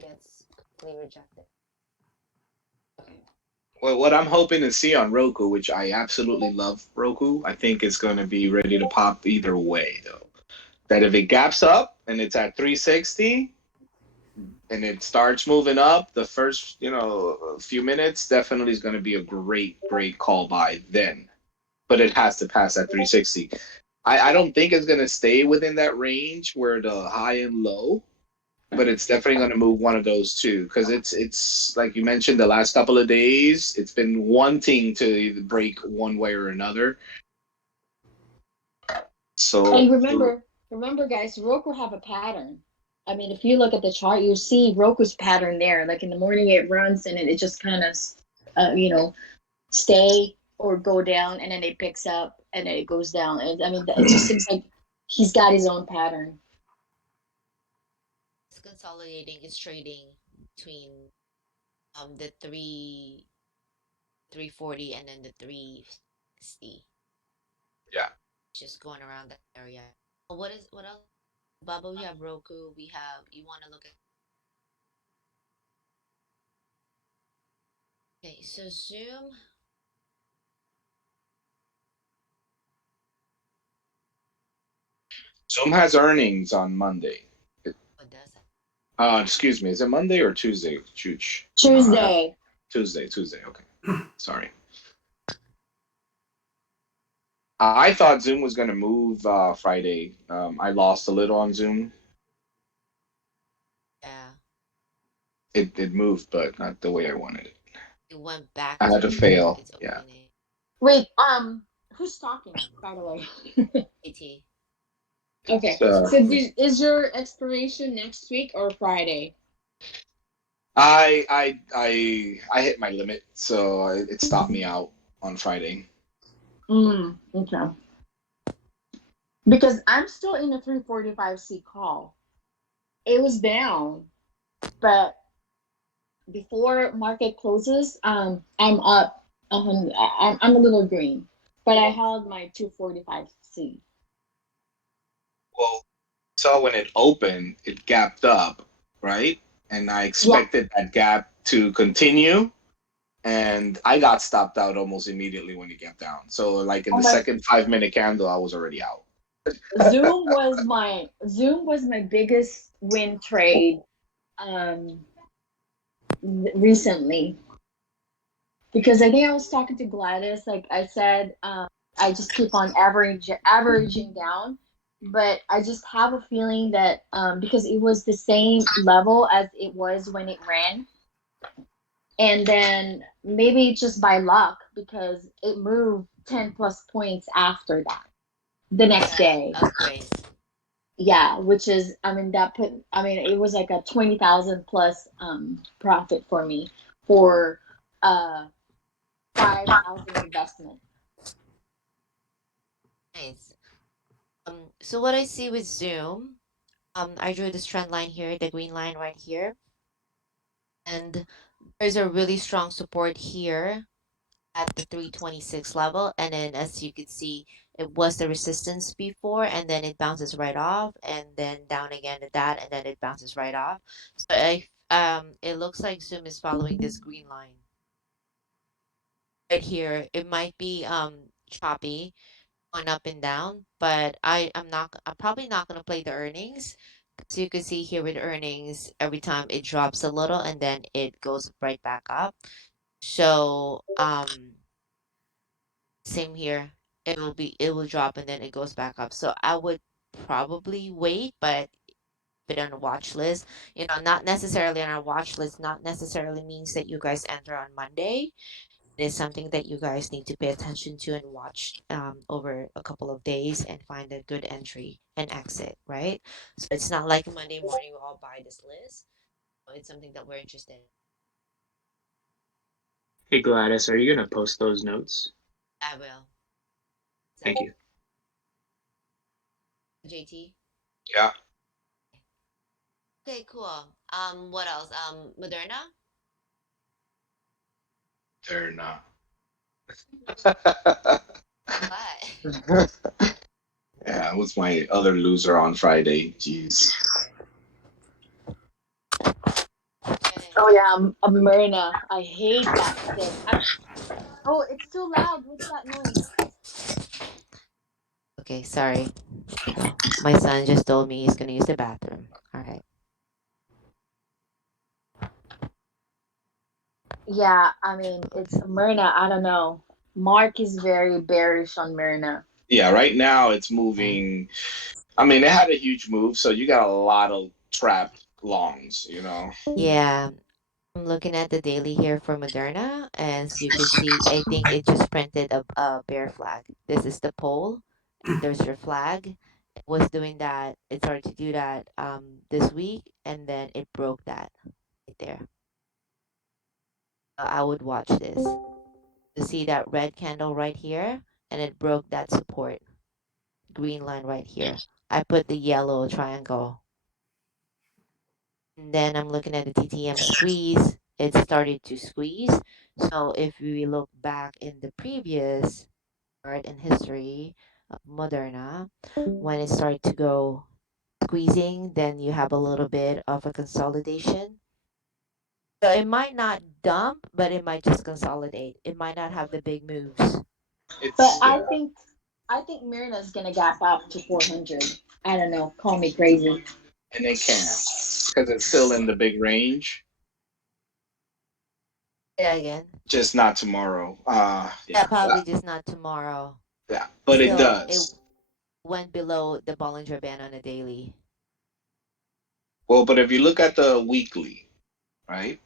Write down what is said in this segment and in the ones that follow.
gets completely rejected. Okay. Well, what I'm hoping to see on Roku, which I absolutely love Roku, I think it's going to be ready to pop either way, though. That if it gaps up and it's at 360 and it starts moving up, the first, few minutes definitely is going to be a great, great call by then. But it has to pass at 360. I don't think it's going to stay within that range where the high and low, but it's definitely going to move one of those two because it's like you mentioned the last couple of days it's been wanting to break one way or another. And So remember, guys, Roku have a pattern. I mean, if you look at the chart, you see Roku's pattern there. Like in the morning, it runs and it just kind of, you know, stay or go down, and then it picks up and then it goes down. And I mean, it just seems like he's got his own pattern. It's consolidating. It's trading between the 340 and then the 360. yeah. Just going around that area. What else? Bubba, we have Roku. We have. You want to look at? Okay, so Zoom. Zoom has earnings on Monday. What does that? Excuse me, is it Monday or Tuesday? Chooch. Tuesday. Tuesday. Okay, sorry. I thought Zoom was going to move Friday. I lost a little on Zoom. Yeah, It moved, but not the way I wanted it. it went back I had to to fail. its Yeah. opening. Wait, who's talking, by the way? AT. Okay, So so is your expiration next week or Friday? I hit my limit, so it stopped me out on Friday. Okay. Because I'm still in the 345C call. It was down, but before market closes, I'm up. I'm a little green, but I held my 245C. Well, so when it opened, it gapped up, right? And I Yeah. expected that gap to continue, and I got stopped out almost immediately when it gapped down. So like in Oh the my, second 5 minute candle, I was already out. Zoom was my biggest win trade um recently, because I think I was talking to Gladys. Like I said, I just keep on averaging down, but I just have a feeling that because it was the same level as it was when it ran, and then maybe just by luck because it moved 10 plus points after that the next Yeah, day. upgrade. Yeah, which is, I mean, it was like a 20,000 plus profit for me for uh 5,000 investment. Nice. So what I see with Zoom, I drew this trend line here, the green line right here, and there's a really strong support here at the 326 level, and then as you can see, it was the resistance before, and then it bounces right off, and then down again to that, and then it bounces right off. So it looks like Zoom is following this green line right here. It might be choppy, going up and down, but I'm probably not gonna play the earnings. So you can see here with earnings, every time it drops a little and then it goes right back up. So same here. It will drop and then it goes back up. So I would probably wait, but put it on a watch list. Not necessarily on our watch list, not necessarily means that you guys enter on Monday. It is something that you guys need to pay attention to and watch over a couple of days and find a good entry and exit, right? So it's not like Monday morning we all buy this list. It's something that we're interested in. Hey Gladys, are you gonna post those notes? I will. Thank you. JT. Yeah. Okay, cool. What else? Moderna. They're not. What? Yeah, it was my other loser on Friday. Jeez. Oh yeah, Myrna. I hate that stick. Oh, it's too loud. What's that noise? Okay, sorry. There you go. My son just told me he's gonna use the bathroom. All right. Yeah, I mean, it's Myrna. I don't know. Mark is very bearish on Myrna. Yeah, right now it's Yeah. moving. I mean, it had a huge move, so you got a lot of trap longs, you know. Yeah. I'm looking at the daily here for Moderna, as you can see, I think it just printed a bear flag. This is the pole. There's your flag. It was doing that. It started to do that this week, and then it broke that right there. I would watch this to see that red candle right here, and it broke that support green line right here. I put the yellow triangle. And then I'm looking at the TTM squeeze. It started to squeeze. So if we look back in the previous part in history of Moderna, when it started to go squeezing, then you have a little bit of a consolidation. So it might not dump, but it might just consolidate. It might not have the big moves. But It's I yeah, think Myrna's gonna gap up to 400. I don't know. Call me crazy. and they can because it's still in the big range, Yeah, again. just not tomorrow. Yeah, Yeah, probably just not tomorrow. yeah, but it Still, it does. went below the Bollinger Band on a daily. Well, but if you look at the weekly, right?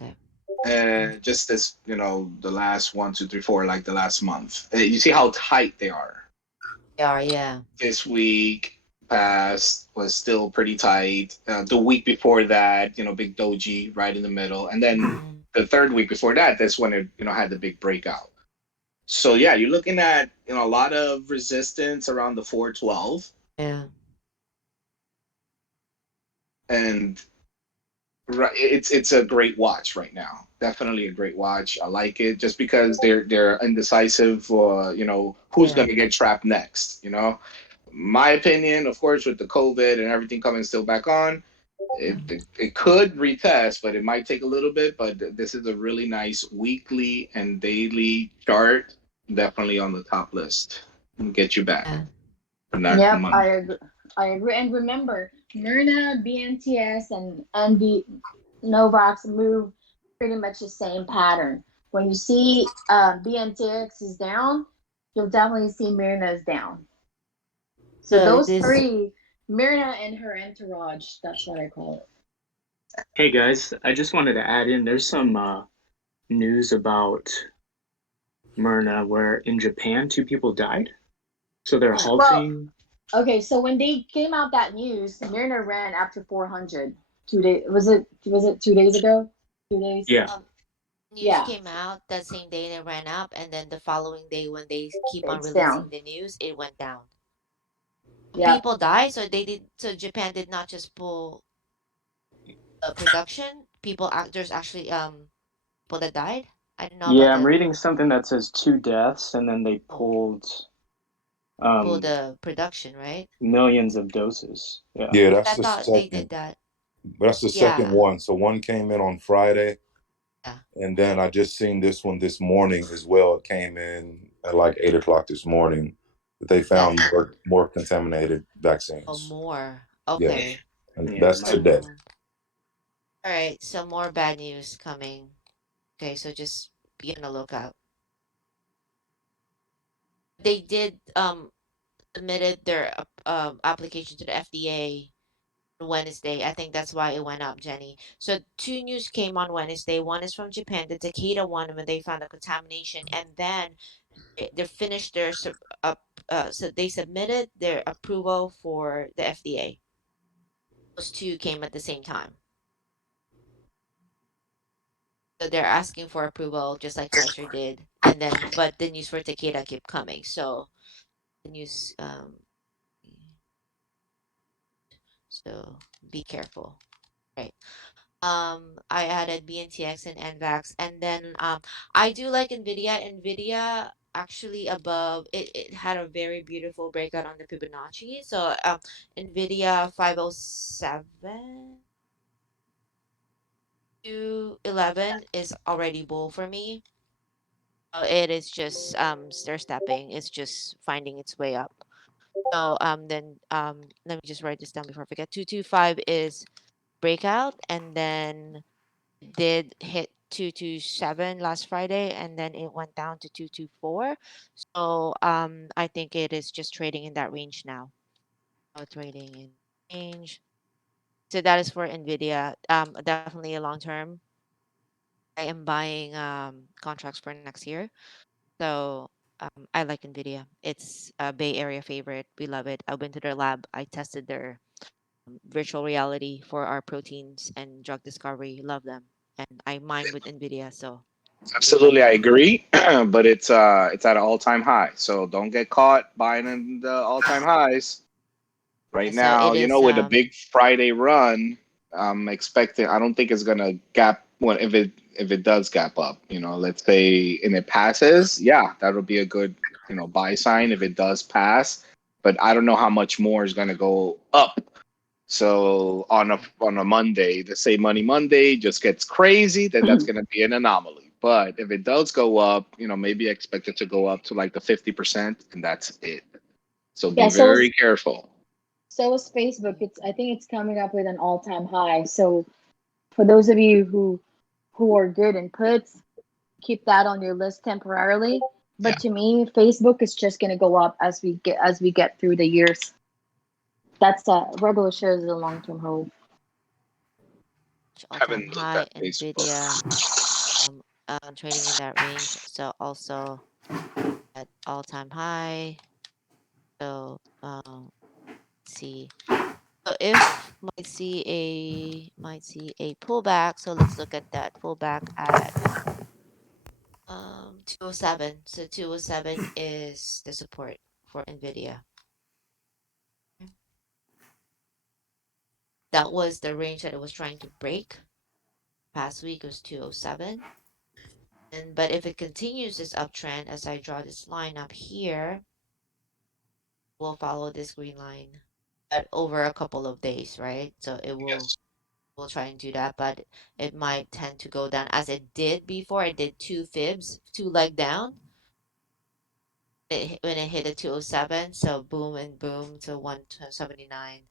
Okay. And just this, the last one, two, three, four, like the last month. You see how tight they are. Yeah, yeah. This week past was still pretty tight. The week before that, big doji right in the middle, and then Mm, the third week before that, that's when it, had the big breakout. So yeah, you're looking at a lot of resistance around the 412, yeah. and it's a great watch right now. Definitely a great watch. I like it just because they're indecisive. Who's Yeah. going to get trapped next? My opinion, of course, with the COVID and everything coming still back on, it could retest, but it might take a little bit. But this is a really nice weekly and daily chart. Definitely on the top list. And get you back Yeah. from that Yep, I money. agree. I agree. And remember, Myrna, BNTS, and NV Novax move pretty much the same pattern. When you see BNTX is down, you'll definitely see Myrna is down. So So those this three, Myrna and her entourage, that's what I call it. Hey guys, I just wanted to add in, there's some news about Myrna where in Japan 2 people died. So they're Well, halting. okay, so when they came out that news, Myrna ran after 400. 2 days, was it 2 days ago? 2 days? Yeah. um news Yeah, came out that same day and it ran up, and then the following day when they keep on it's releasing down. the news, it went down. Yep. People die, so they did. So Japan did not just pull production. There's actually people that died. I don't know about Yeah, I'm that. reading something that says 2 deaths and then they Oh, pulled pull um the production, right? millions of doses. Yeah. Yeah, I that's the thought they did second. that. That's the second Yeah, one. So one came in on Friday, yeah. and then I just seen this one this morning as well. It came in at like 8 o'clock this morning that they Yes. found more contaminated Oh, vaccines. more. Yes, Okay. and Yeah, that's my today. All right. So more bad news coming. Okay, so just be on the lookout. They did submitted their application to the FDA on Wednesday. I think that's why it went up, Jenny. So two news came on Wednesday. One is from Japan, the Takeda one, when they found a contamination, and then they finished their so they submitted their approval for the FDA. Those two came at the same time. So they're asking for approval just like Pfizer did. And then but the news for Takeda kept coming. So the news so be careful. Right. I added BNTX and NVAX, and then I do like Nvidia. Nvidia actually above it had a very beautiful breakout on the Fibonacci. So Nvidia 507. 211 is already bull for me. It is just stair stepping. It's just finding its way up. So then let me just write this down before I forget. 225 is breakout, and then did hit 227 last Friday, and then it went down to 224. So I think it is just trading in that range now. Trading in range. So that is for Nvidia. Definitely a long term. I am buying contracts for next year. So I like Nvidia. It's a Bay Area favorite. We love it. I went to their lab. I tested their virtual reality for our proteins and drug discovery. Love them, and I mine with Nvidia. So we love Absolutely, I it. agree. But it's at an all-time high. So don't get caught buying in the all-time highs. Right So now, it is with a big Friday run, I'm expecting. I don't think it's gonna gap. Well, if it does gap up, let's say, and it passes, yeah, that'll be a good buy sign if it does pass. But I don't know how much more is gonna go up. So on a Monday, the say Money Monday just gets crazy, then that's gonna be an anomaly. But if it does go up, maybe expect it to go up to like the 50%, and that's it. So be Yeah, very careful. so is Facebook. I think it's coming up with an all-time high. So for those of you who are good in puts, keep that on your list temporarily. Yeah. But to me, Facebook is just going to go up as we get through the years. That's regular shares is a long-term hold. all-time Haven't looked high. at Nvidia Facebook. trading in that range. So also at all-time high. So see. So if might see a pullback. So let's look at that pullback at 207. So 207 is the support for Nvidia. That was the range that it was trying to break. Past week was 207. And but if it continues this uptrend as I draw this line up here, we'll follow this green line over a couple of days, right? So it will Yes. we'll try and do that, but it might tend to go down as it did before. It did two fibs, two leg down. When it hit a 207, so boom and boom to 179.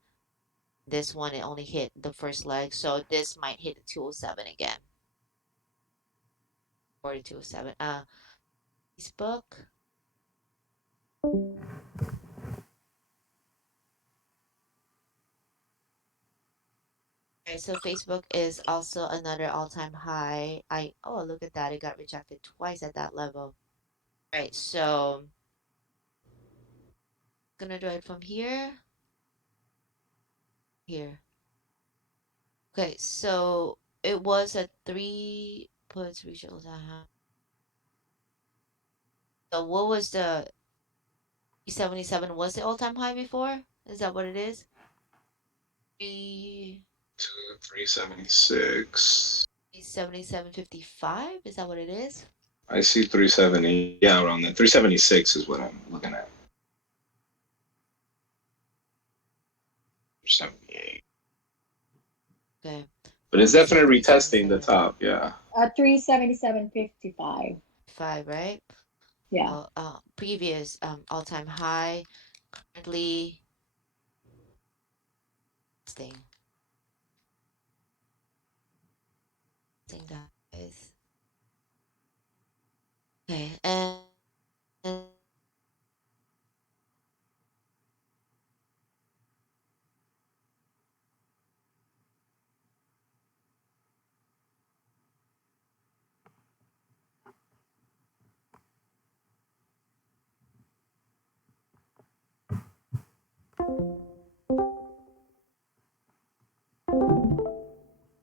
This one it only hit the first leg, so this might hit a 207 again. Or the 207. Facebook. Okay, so Facebook is also another all-time high. Look at that. It got rejected twice at that level. All right, so gonna do it from here. Here. Okay, so it was a three puts reach all-time high. So what was the 77 was the all-time high before? Is that what it is? Three 376. 77.55? Is that what it is? I see 370. Yeah, around that. 376 is what I'm looking at. 78. Okay. But it's I see definitely retesting the 377. top. Yeah. 377.55. 5, right? Yeah. Previous all-time high. Currently thing. Thing guys. Okay, and you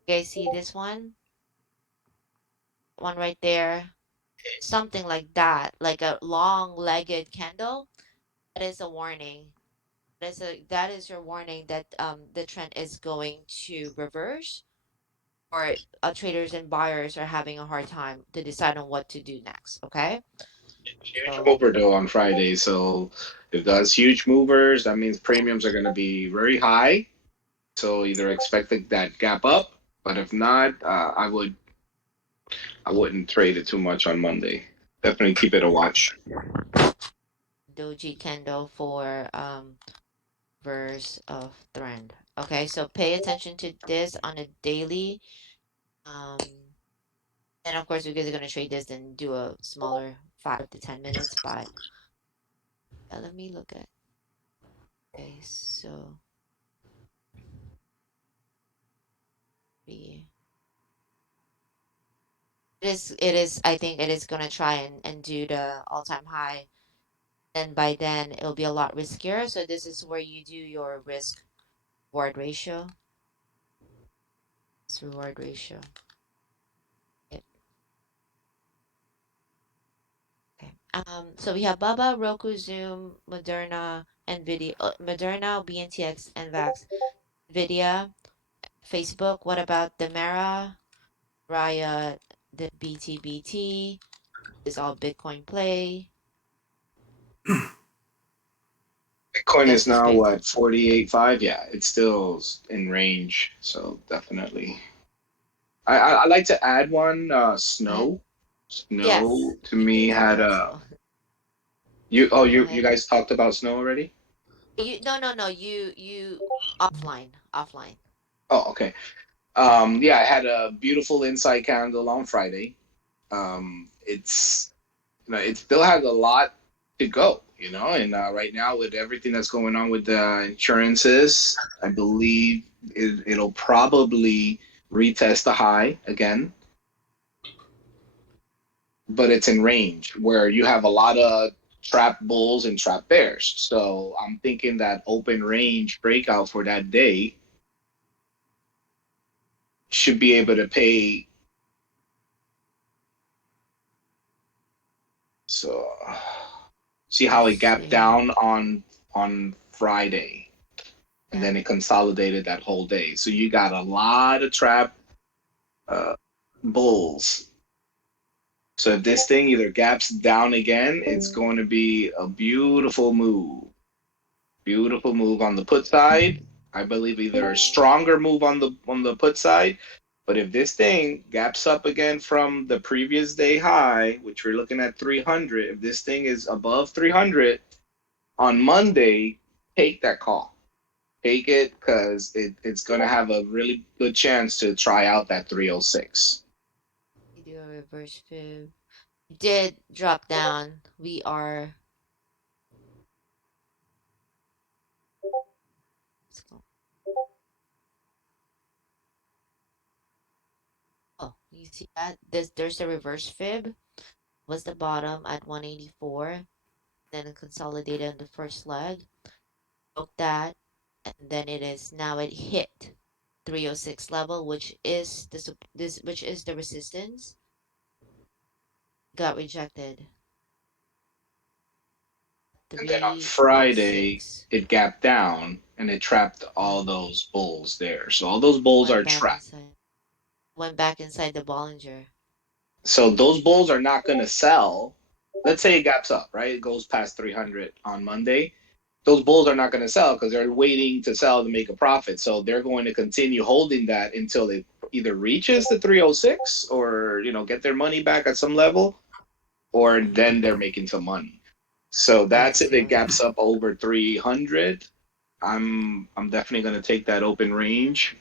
guys see this one? One right there. Something like that, like a long-legged candle. That is a warning. That is your warning that the trend is going to reverse, or traders and buyers are having a hard time to decide on what to do next. Okay, Huge so mover though on Friday. So if that's huge movers, that means premiums are going to be very high. So either expect that gap up But if not, I wouldn't trade it too much on Monday. Definitely keep it a watch. Doji candle for verse of trend. Okay, so pay attention to this on a daily. Um, and of course, you guys are gonna trade this and do a smaller 5 to 10 minutes. But let me look at. Okay, so the it is I think it is gonna try and do the all-time high, and by then it'll be a lot riskier. So this is where you do your risk reward ratio. It's reward ratio. Okay. Okay. So we have Baba, Roku, Zoom, Moderna, Nvidia, Moderna, BNTX, NVAX, Nvidia, Facebook. What about the Mara, Riot, the BTBT? Is all Bitcoin play. Bitcoin Yes, is just now pay what, attention. 48.5? Yeah, it's still in range. So definitely. I like to add one, Ahead. Snow. Yes, Snow to we me did talk had about a snow. you oh Go you ahead. guys talked about Snow already? No, you offline. Oh, okay. Yeah, I had a beautiful insight candle on Friday. It's it still has a lot to go, and right now with everything that's going on with the insurances, I believe it'll probably retest the high again, but it's in range where you have a lot of trap bulls and trap bears. So I'm thinking that open range breakout for that day should be able to pay. So see how Let's it gapped see. down on Friday, and Yeah. then it consolidated that whole day. So you got a lot of trap uh, bulls. So if this thing either gaps down again, it's going to be a beautiful move. Beautiful move on the put side. I believe either a stronger move on the put side. But if this thing gaps up again from the previous day high, which we're looking at 300, if this thing is above 300 on Monday, take that call. Take it because it's going to have a really good chance to try out that 306. We do a reverse fib. Did drop down. We are. Let's go. Oh, you see that? There's a reverse fib. Was the bottom at 184. Then it consolidated on the first leg. Broke that, and then it hit 306 level, which is the resistance. Got rejected. And then on Friday, 306. it gapped down and it trapped all those bulls there. So all those bulls Went are back trapped. inside. Went back inside the Bollinger. So those bulls are not going to sell. Let's say it gaps up, right? It goes past 300 on Monday. Those bulls are not going to sell because they're waiting to sell to make a profit. So they're going to continue holding that until it either reaches the 306 or, get their money back at some level, or then they're making some money. So that's Yes, if it yes. gaps up over 300. I'm definitely going to take that open range.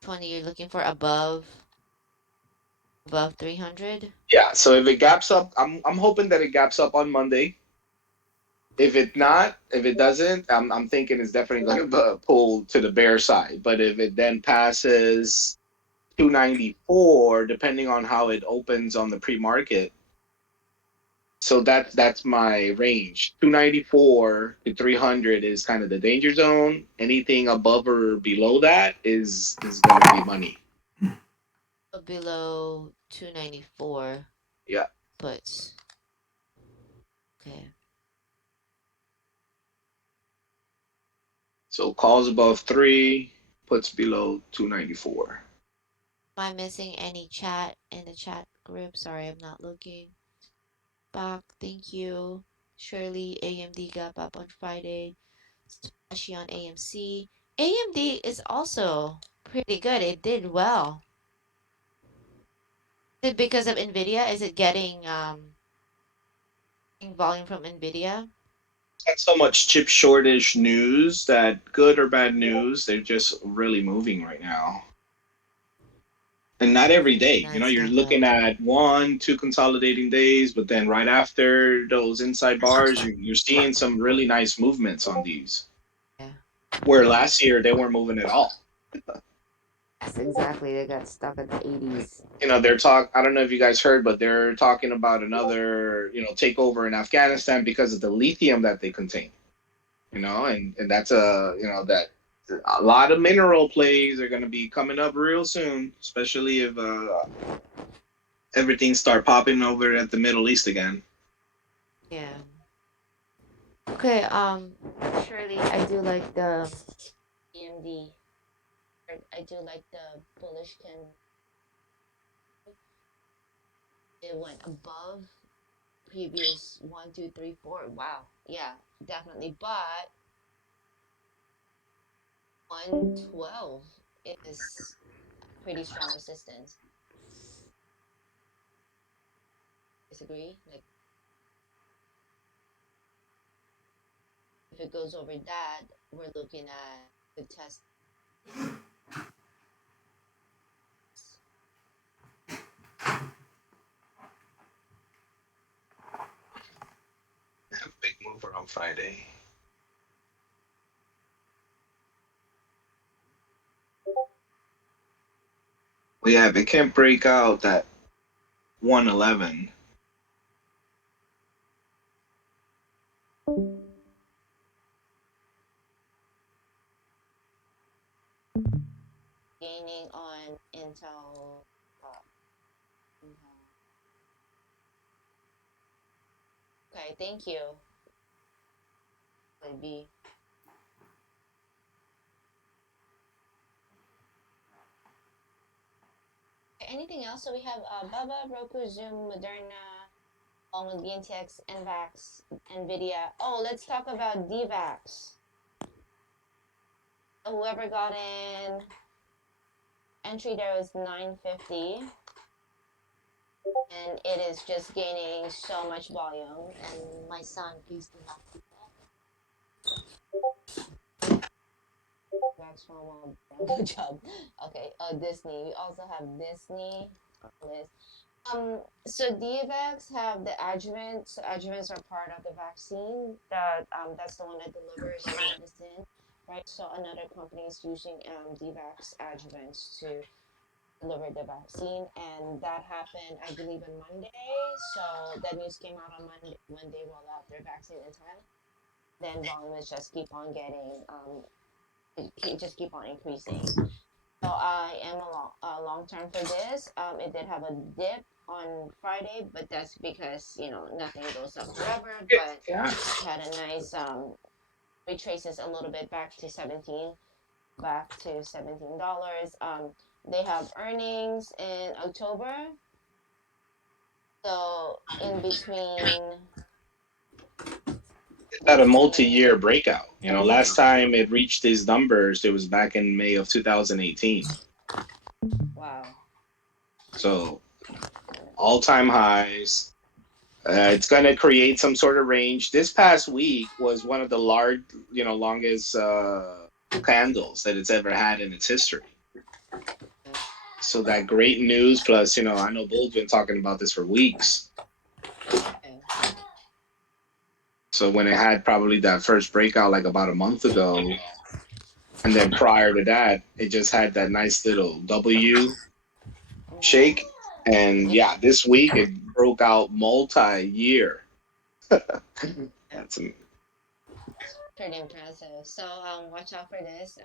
20, you're looking for above 300. Yeah, so if it gaps up, I'm hoping that it gaps up on Monday. If it doesn't, I'm thinking it's definitely going to pull to the bear side. But if it then passes 294, depending on how it opens on the pre-market, so that's my range. 294 to 300 is kind of the danger zone. Anything above or below that is going to be money. Below 294 Yeah. puts. Okay. So calls above 3, puts below 294. Am I missing any chat in the chat group? Sorry, I'm not looking. Back, thank you. Shirley, AMD got up on Friday, especially on AMC. AMD is also pretty good. It did well. Is it because of Nvidia? Is it getting volume from Nvidia? Not so much chip shortage news, that good or bad news, they're just really moving right now. And not every day. You know, Nice you're to know. looking at one, two consolidating days, but then right after those inside bars, you're seeing some really nice movements on these. Yeah. Where last year they weren't moving at all. Yes, exactly. They got stuck at the 80s. You know, I don't know if you guys heard, but they're talking about another, takeover in Afghanistan because of the lithium that they contain. And that's that a lot of mineral plays are going to be coming up real soon, especially if everything start popping over at the Middle East again. Yeah. Okay, surely I do like the EMD. I do like the bullish can. It went above previous 1, 2, 3, 4. Wow. Yeah, definitely. But 112 is pretty strong resistance. Disagree? Like if it goes over that, we're looking at the test. Big mover on Friday. Well, yeah, if it can't break out that 111, Gaining on Intel. Okay, thank you. Could be. Anything else? So we have Baba, Roku, Zoom, Moderna, along with BNTX, NVAX, NVIDIA. Oh, let's talk about DVAX. Whoever got in entry there was 950. And it is just gaining so much volume. And my son, please do not do that. Max Momo, good job. Okay, Disney. We also have Disney on the list. So DVAX have the adjuvants. So adjuvants are part of the vaccine. That's the one that delivers the medicine, right? So another company is using DVAX adjuvants to deliver the vaccine, and that happened, I believe, on Monday. So that news came out on Monday when they roll out their vaccine in Thailand. Then volumes just keep on just keep on increasing. So I am a long term for this. It did have a dip on Friday, but that's because nothing goes up forever. But yeah, it had a nice retraces a little bit back to $17. They have earnings in October, so in between. at a multi-year breakout. Last time it reached these numbers, it was back in May of 2018. Wow. So all-time highs. It's going to create some sort of range. This past week was one of the longest candles that it's ever had in its history. So that great news, plus, I know Bull's been talking about this for weeks. Okay. So when it had probably that first breakout like about a month ago, and then prior to that, it just had that nice little W shake. And yeah, this week it broke out multi-year. That's Pretty impressive. So watch out for this.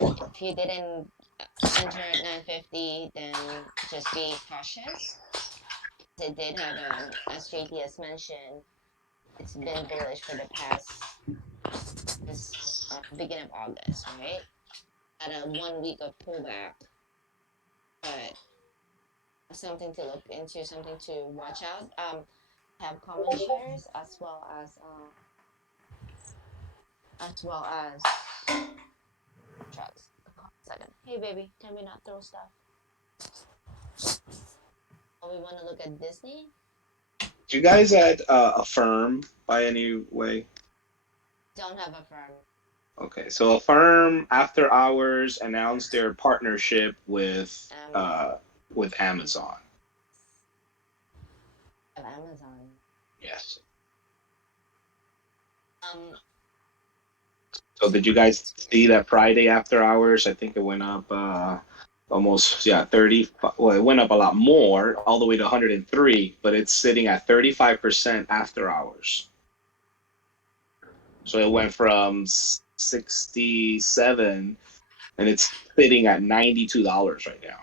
If you didn't enter at 950, then just be cautious. It did have, as JT has mentioned, it's been bullish for the past since beginning of August, right? At a 1 week of pullback, but something to look into, something to watch out. Have common shares as well as drugs. Second. Hey, baby, can we not throw stuff? Oh, we want to look at Disney? Do you guys at Affirm by any way? Don't have a firm. Okay, so Affirm after hours announced their partnership with Amazon. Of Amazon. Yes. Um, So did you guys see that Friday after hours? I think it went up almost 30. Well, it went up a lot more, all the way to 103, but it's sitting at 35% after hours. So it went from 67 and it's sitting at $92 right now.